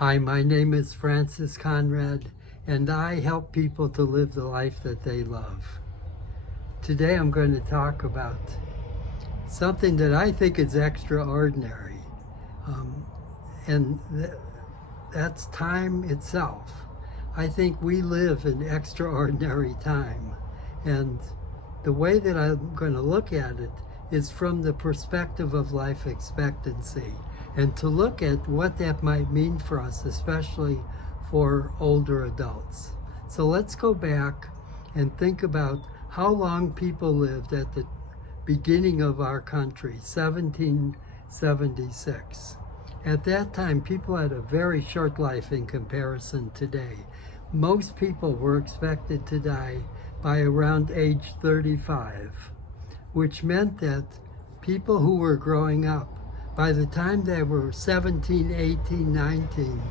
Hi, my name is Francis Conrad, and I help people to live the life that they love. Today I'm going to talk about something that I think is extraordinary, um, and that's time itself. I think we live in extraordinary time, and the way that I'm going to look at it is from the perspective of life expectancy, and to look at what that might mean for us, especially for older adults. So let's go back and think about how long people lived at the beginning of our country, 1776. At that time, people had a very short life in comparison today. Most people were expected to die by around age 35, which meant that people who were growing up, by the time they were 17, 18, 19,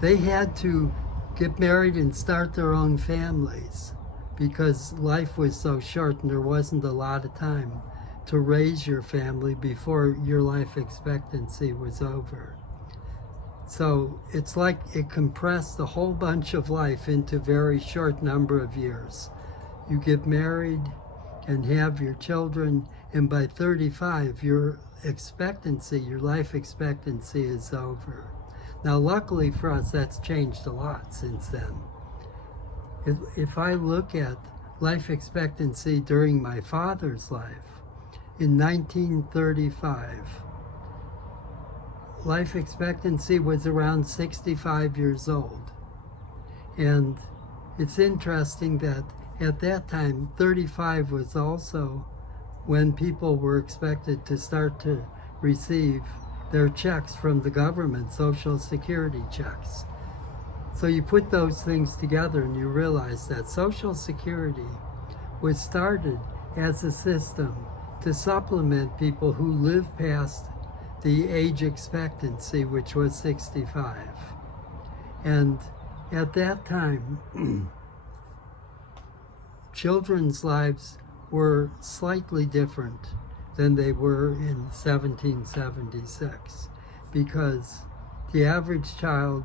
they had to get married and start their own families because life was so short and there wasn't a lot of time to raise your family before your life expectancy was over. So it's like it compressed a whole bunch of life into a very short number of years. You get married and have your children, and by 35, your life expectancy is over. Now, luckily for us, that's changed a lot since then. If I look at life expectancy during my father's life, in 1935, life expectancy was around 65 years old. And it's interesting that at that time, 35 was also when people were expected to start to receive their checks from the government, Social Security checks. So you put those things together and you realize that Social Security was started as a system to supplement people who live past the age expectancy, which was 65. And at that time, children's lives were slightly different than they were in 1776 because the average child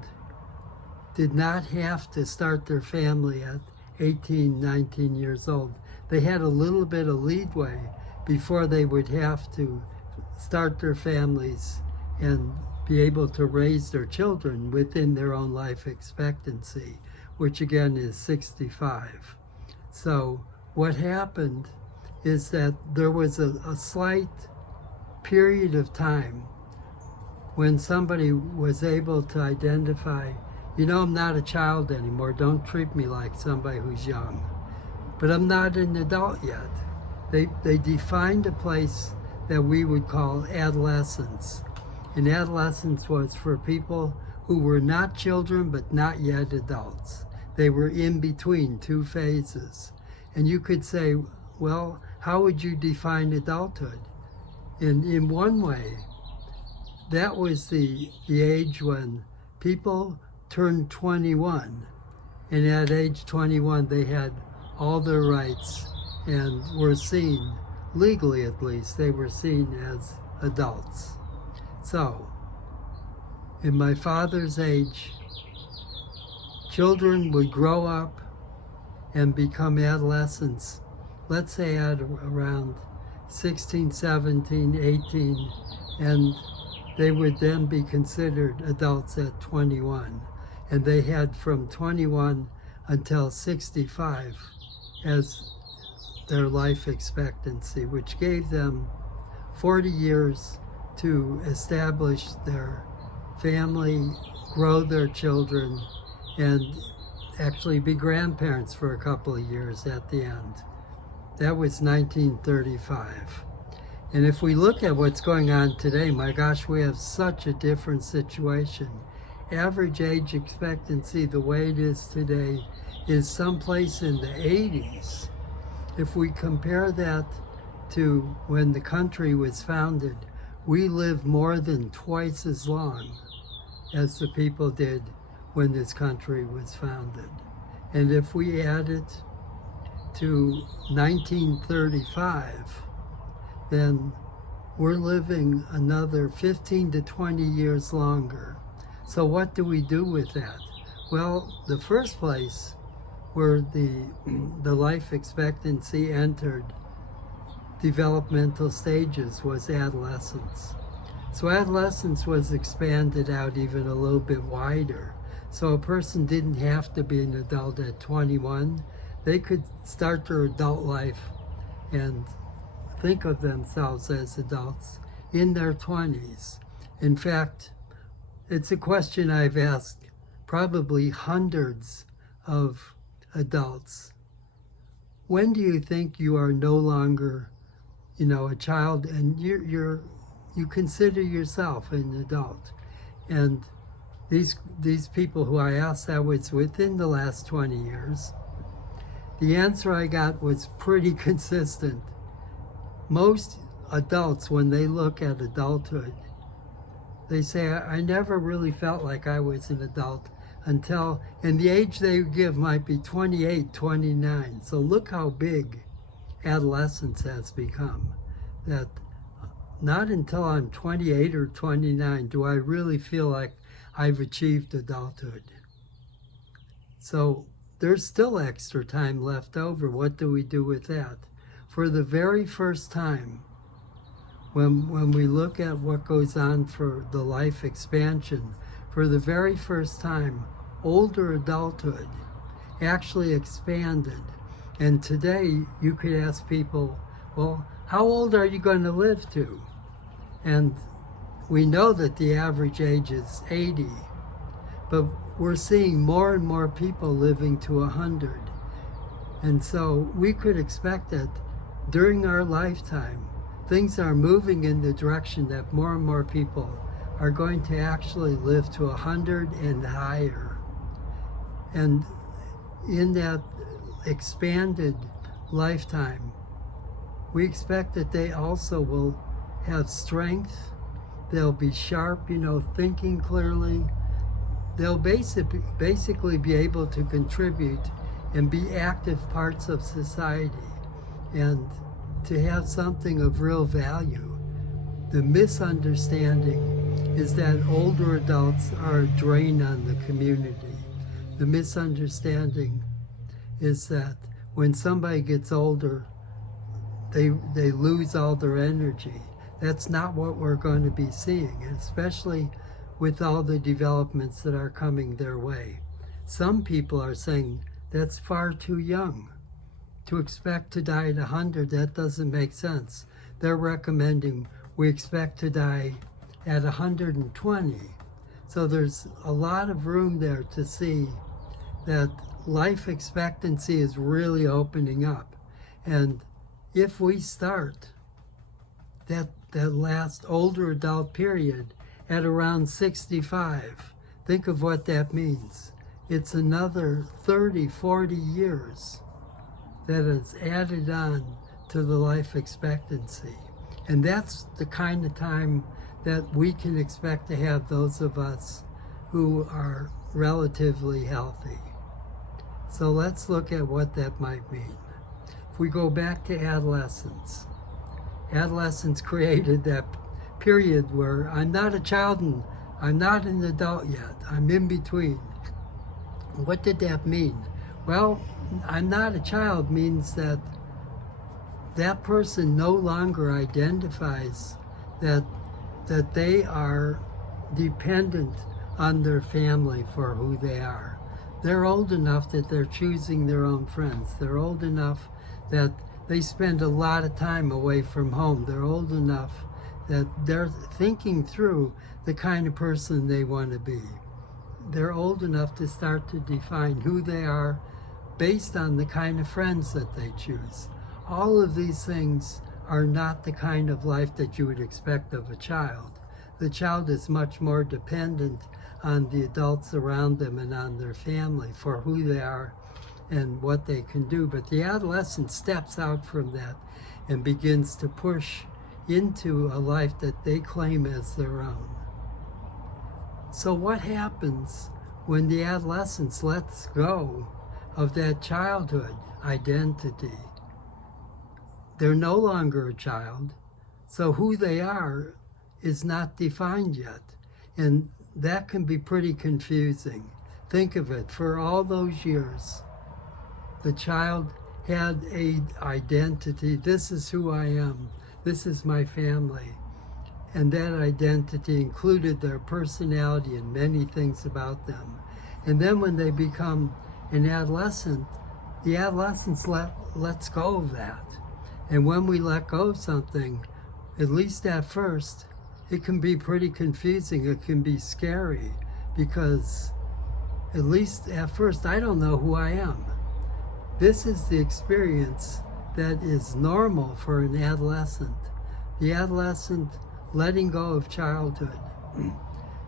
did not have to start their family at 18, 19 years old. They had a little bit of leeway before they would have to start their families and be able to raise their children within their own life expectancy, which again is 65. So what happened is that there was a slight period of time when somebody was able to identify, I'm not a child anymore, don't treat me like somebody who's young. But I'm not an adult yet. They defined a place that we would call adolescence. And adolescence was for people who were not children but not yet adults. They were in between two phases. And you could say, well, how would you define adulthood? In one way, that was the age when people turned 21. And at age 21, they had all their rights and were seen, legally at least, they were seen as adults. So, in my father's age, children would grow up and become adolescents, let's say at around 16, 17, 18, and they would then be considered adults at 21. And they had from 21 until 65 as their life expectancy, which gave them 40 years to establish their family, grow their children, and actually be grandparents for a couple of years at the end. That was 1935. And if we look at what's going on today, my gosh, we have such a different situation. Average age expectancy, the way it is today, is someplace in the 80s. If we compare that to when the country was founded, we live more than twice as long as the people did when this country was founded. And if we add it to 1935, then we're living another 15 to 20 years longer. So what do we do with that? Well, the first place where the life expectancy entered developmental stages was adolescence. So adolescence was expanded out even a little bit wider. So a person didn't have to be an adult at 21. They could start their adult life and think of themselves as adults in their 20s. In fact, it's a question I've asked probably hundreds of adults. When do you think you are no longer, a child and you consider yourself an adult? And these people who I asked, that was within the last 20 years. The answer I got was pretty consistent. Most adults, when they look at adulthood, they say, I never really felt like I was an adult until, and the age they give might be 28, 29. So look how big adolescence has become. That not until I'm 28 or 29 do I really feel like I've achieved adulthood. So there's still extra time left over. What do we do with that? For the very first time, when we look at what goes on for the life expansion, for the very first time, older adulthood actually expanded. And today you could ask people, well, how old are you going to live to? And we know that the average age is 80, but we're seeing more and more people living to 100. And so we could expect that during our lifetime, things are moving in the direction that more and more people are going to actually live to 100 and higher. And in that expanded lifetime, we expect that they also will have strength, they'll be sharp, thinking clearly. They'll basically be able to contribute and be active parts of society and to have something of real value. The misunderstanding is that older adults are a drain on the community. The misunderstanding is that when somebody gets older, they lose all their energy. That's not what we're going to be seeing, especially with all the developments that are coming their way. Some people are saying that's far too young. To expect to die at 100, that doesn't make sense. They're recommending we expect to die at 120. So there's a lot of room there to see that life expectancy is really opening up. And if we start that last older adult period at around 65, think of what that means. It's another 30, 40 years that is added on to the life expectancy. And that's the kind of time that we can expect to have those of us who are relatively healthy. So let's look at what that might mean. If we go back to adolescence, adolescence created that period where I'm not a child and I'm not an adult yet. I'm in between. What did that mean? Well, I'm not a child means that that person no longer identifies that they are dependent on their family for who they are. They're old enough that they're choosing their own friends. They're old enough that they spend a lot of time away from home. They're old enough that they're thinking through the kind of person they want to be. They're old enough to start to define who they are based on the kind of friends that they choose. All of these things are not the kind of life that you would expect of a child. The child is much more dependent on the adults around them and on their family for who they are and what they can do. But the adolescent steps out from that and begins to push into a life that they claim as their own. So what happens when the adolescent lets go of that childhood identity? They're no longer a child, so who they are is not defined yet. And that can be pretty confusing. Think of it, for all those years, the child had a identity. This is who I am. This is my family. And that identity included their personality and many things about them. And then when they become an adolescent, the adolescence lets go of that. And when we let go of something, at least at first, it can be pretty confusing. It can be scary because at least at first, I don't know who I am. This is the experience that is normal for an adolescent. The adolescent letting go of childhood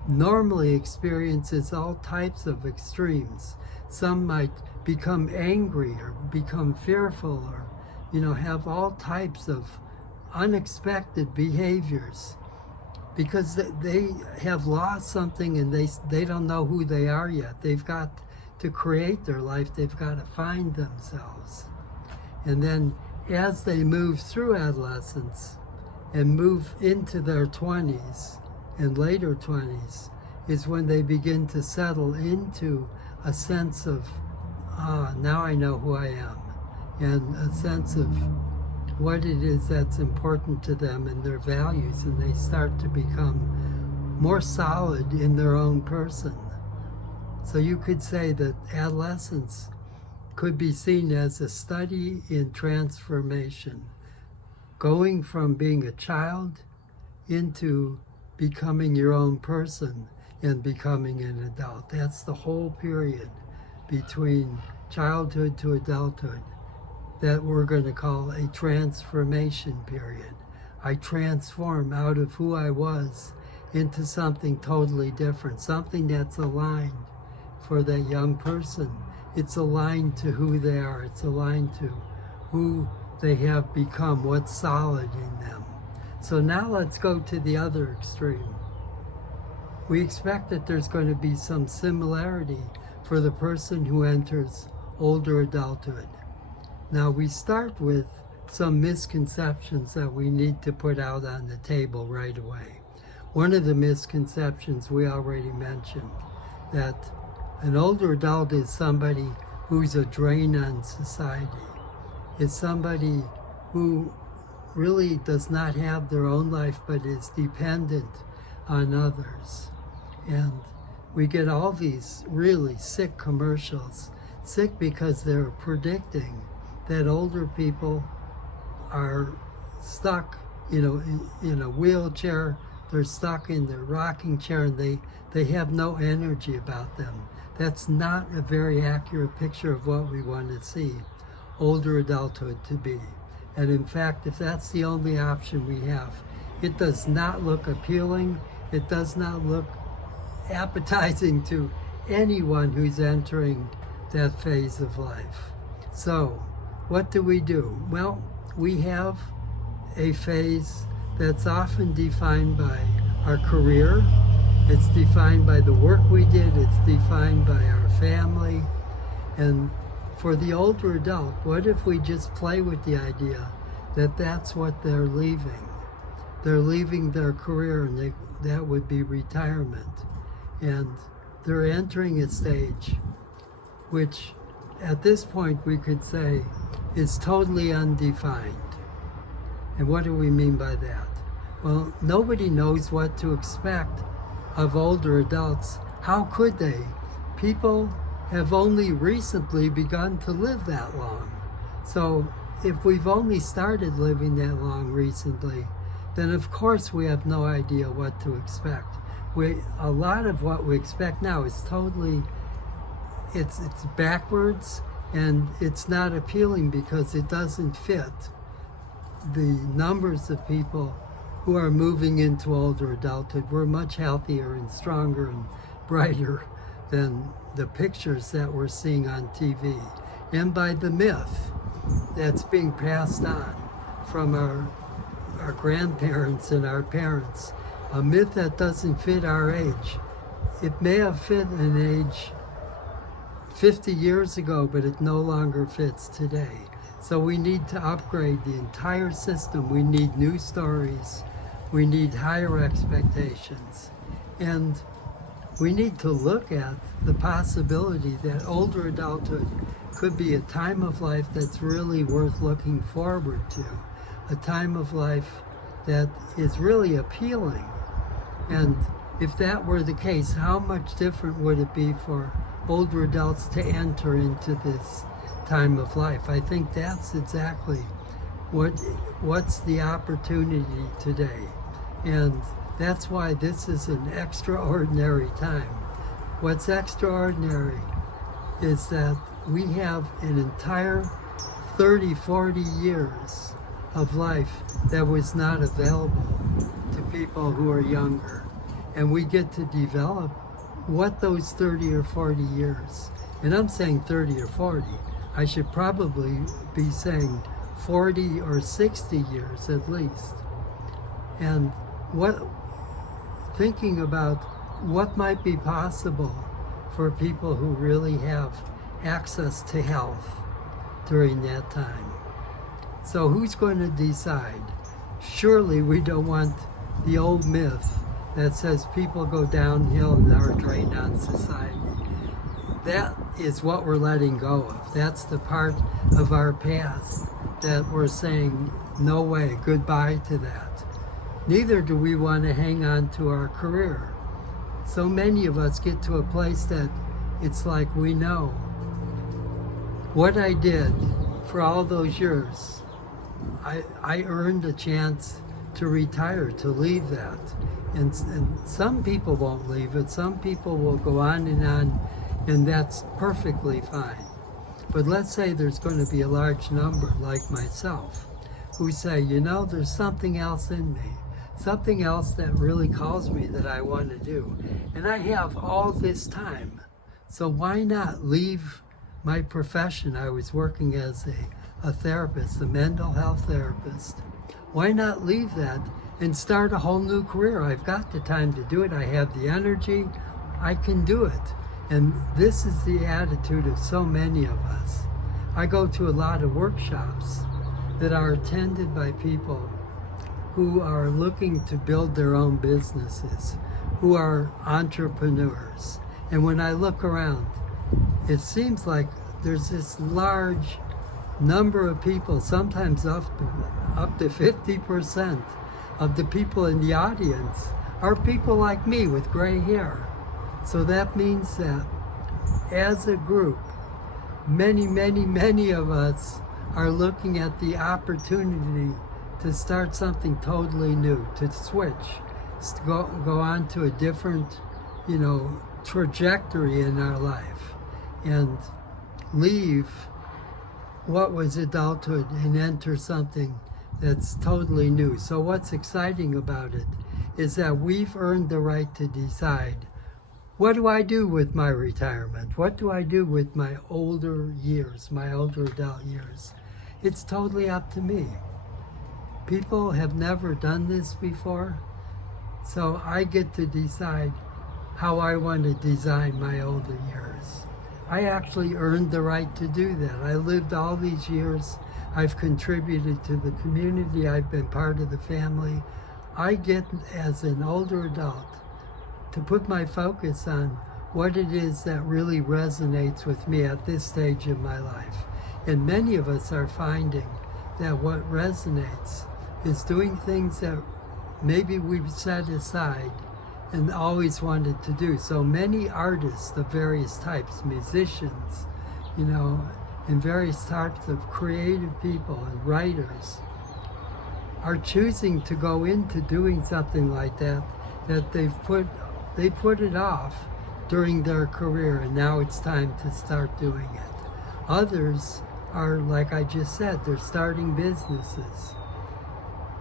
normally experiences all types of extremes. Some might become angry or become fearful or, have all types of unexpected behaviors because they have lost something and they don't know who they are yet. They've got to create their life. They've got to find themselves. And then as they move through adolescence and move into their 20s and later 20s is when they begin to settle into a sense of, now I know who I am, and a sense of what it is that's important to them and their values, and they start to become more solid in their own person. So you could say that adolescence could be seen as a study in transformation, going from being a child into becoming your own person and becoming an adult. That's the whole period between childhood to adulthood that we're going to call a transformation period. I transform out of who I was into something totally different, something that's aligned for that young person. It's aligned to who they are. It's aligned to who they have become, what's solid in them. So now let's go to the other extreme. We expect that there's going to be some similarity for the person who enters older adulthood. Now we start with some misconceptions that we need to put out on the table right away. One of the misconceptions we already mentioned, that an older adult is somebody who's a drain on society. It's somebody who really does not have their own life but is dependent on others. And we get all these really sick commercials, sick because they're predicting that older people are stuck, in a wheelchair. They're stuck in their rocking chair and they have no energy about them. That's not a very accurate picture of what we want to see older adulthood to be. And in fact, if that's the only option we have, it does not look appealing. It does not look appetizing to anyone who's entering that phase of life. So, what do? Well, we have a phase that's often defined by our career. It's defined by the work we did. It's defined by our family. And for the older adult, what if we just play with the idea that that's what they're leaving? They're leaving their career, and that would be retirement. And they're entering a stage which at this point we could say is totally undefined. And what do we mean by that? Well, nobody knows what to expect of older adults. How could they? People have only recently begun to live that long. So if we've only started living that long recently, then of course we have no idea what to expect. A lot of what we expect now is totally, it's backwards, and it's not appealing because it doesn't fit the numbers of people who are moving into older adulthood. We're much healthier and stronger and brighter than the pictures that we're seeing on TV, and by the myth that's being passed on from our grandparents and our parents, a myth that doesn't fit our age. It may have fit an age 50 years ago, but it no longer fits today. So we need to upgrade the entire system. We need new stories. We need higher expectations. And we need to look at the possibility that older adulthood could be a time of life that's really worth looking forward to, a time of life that is really appealing. And if that were the case, how much different would it be for older adults to enter into this time of life? I think that's exactly what's the opportunity today. And that's why this is an extraordinary time. What's extraordinary is that we have an entire 30, 40 years of life that was not available to people who are younger. And we get to develop what those 30 or 40 years, and I'm saying 30 or 40, I should probably be saying 40 or 60 years at least. And thinking about what might be possible for people who really have access to health during that time. So who's going to decide? Surely we don't want the old myth that says people go downhill and are drained on society. That is what we're letting go of. That's the part of our past that we're saying, no way, goodbye to that. Neither do we want to hang on to our career. So many of us get to a place that it's like we know what I did for all those years. I earned a chance to retire, to leave that. And some people won't leave it. Some people will go on, and that's perfectly fine. But let's say there's going to be a large number, like myself, who say, you know, there's something else in me, something else that really calls me that I want to do. And I have all this time. So why not leave my profession? I was working as a therapist, a mental health therapist. Why not leave that and start a whole new career? I've got the time to do it. I have the energy. I can do it. And this is the attitude of so many of us. I go to a lot of workshops that are attended by people who are looking to build their own businesses, who are entrepreneurs. And when I look around, it seems like there's this large number of people, sometimes up to 50% of the people in the audience are people like me with gray hair. So that means that as a group, many, many, many of us are looking at the opportunity to start something totally new, to switch, to go on to a different, trajectory in our life, and leave what was adulthood and enter something that's totally new. So what's exciting about it is that we've earned the right to decide, what do I do with my retirement? What do I do with my older years, my older adult years? It's totally up to me. People have never done this before, so I get to decide how I want to design my older years. I actually earned the right to do that. I lived all these years. I've contributed to the community. I've been part of the family. I get, as an older adult, to put my focus on what it is that really resonates with me at this stage of my life. And many of us are finding that what resonates is doing things that maybe we've set aside and always wanted to do. So many artists of various types, musicians, and various types of creative people and writers are choosing to go into doing something like that they put it off during their career, and now it's time to start doing it. Others are, like I just said, they're starting businesses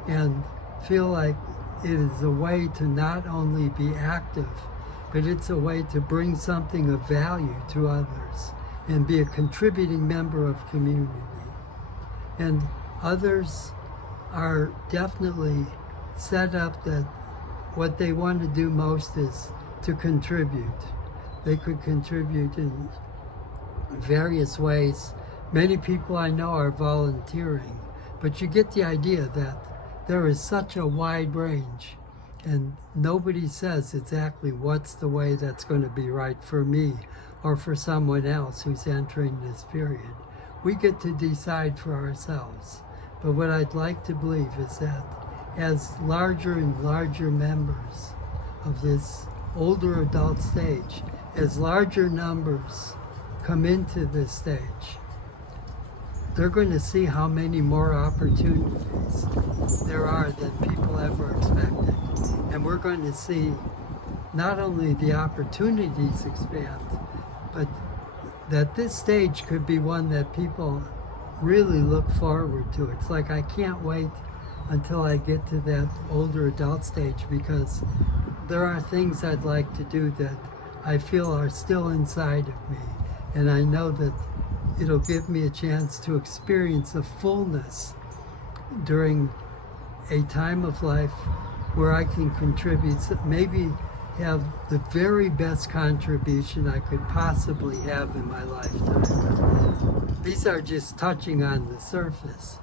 and feel like it is a way to not only be active, but it's a way to bring something of value to others and be a contributing member of community. And others are definitely set up that what they want to do most is to contribute. They could contribute in various ways. Many people I know are volunteering, but you get the idea that there is such a wide range And nobody says exactly what's the way that's going to be right for me or for someone else who's entering this period. We get to decide for ourselves. But what I'd like to believe is that as larger and larger members of this older adult stage, as larger numbers come into this stage, they're going to see how many more opportunities there are than people ever expected. And we're going to see not only the opportunities expand, but that this stage could be one that people really look forward to. It's like, I can't wait until I get to that older adult stage, because there are things I'd like to do that I feel are still inside of me. And I know that it'll give me a chance to experience a fullness during a time of life where I can contribute, maybe have the very best contribution I could possibly have in my lifetime. These are just touching on the surface,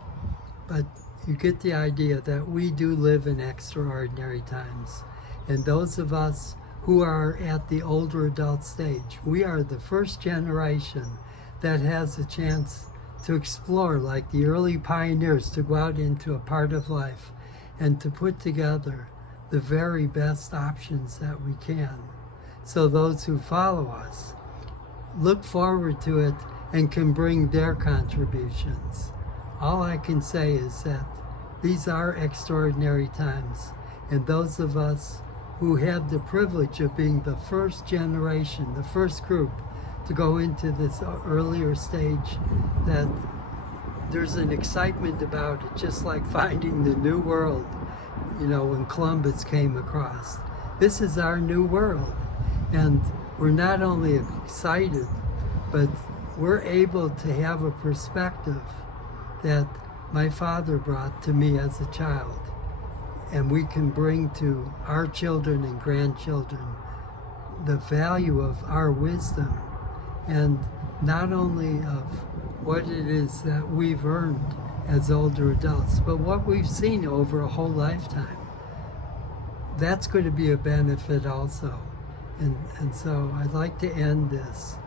but you get the idea that we do live in extraordinary times. And those of us who are at the older adult stage, we are the first generation that has a chance to explore, like the early pioneers, to go out into a part of life and to put together the very best options that we can. So those who follow us look forward to it and can bring their contributions. All I can say is that these are extraordinary times, and those of us who had the privilege of being the first generation, the first group to go into this earlier stage, that there's an excitement about it, just like finding the new world, when Columbus came across. This is our new world, and we're not only excited, but we're able to have a perspective that my father brought to me as a child, and we can bring to our children and grandchildren the value of our wisdom, and not only of what it is that we've earned as older adults, but what we've seen over a whole lifetime. That's going to be a benefit also. And so I'd like to end this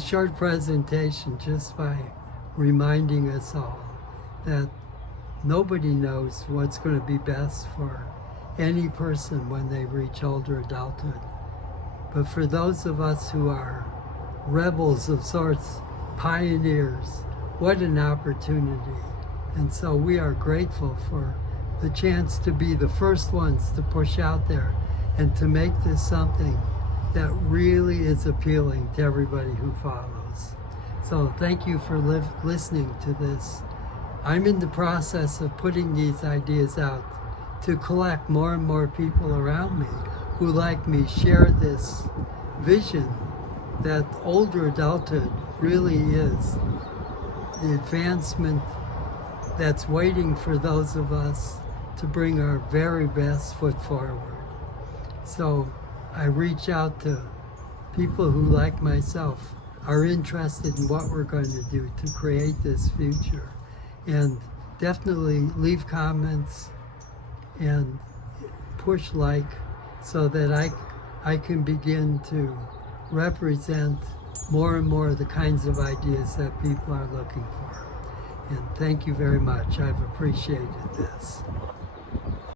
short presentation just by reminding us all that nobody knows what's going to be best for any person when they reach older adulthood. But for those of us who are rebels of sorts, pioneers, what an opportunity. And so we are grateful for the chance to be the first ones to push out there and to make this something that really is appealing to everybody who follows. So thank you for listening to this. I'm in the process of putting these ideas out to collect more and more people around me who, like me, share this vision that older adulthood really is the advancement that's waiting for those of us to bring our very best foot forward. So I reach out to people who, like myself, are interested in what we're going to do to create this future. And definitely leave comments and push like, so that I can begin to represent more and more the kinds of ideas that people are looking for. And thank you very much. I've appreciated this.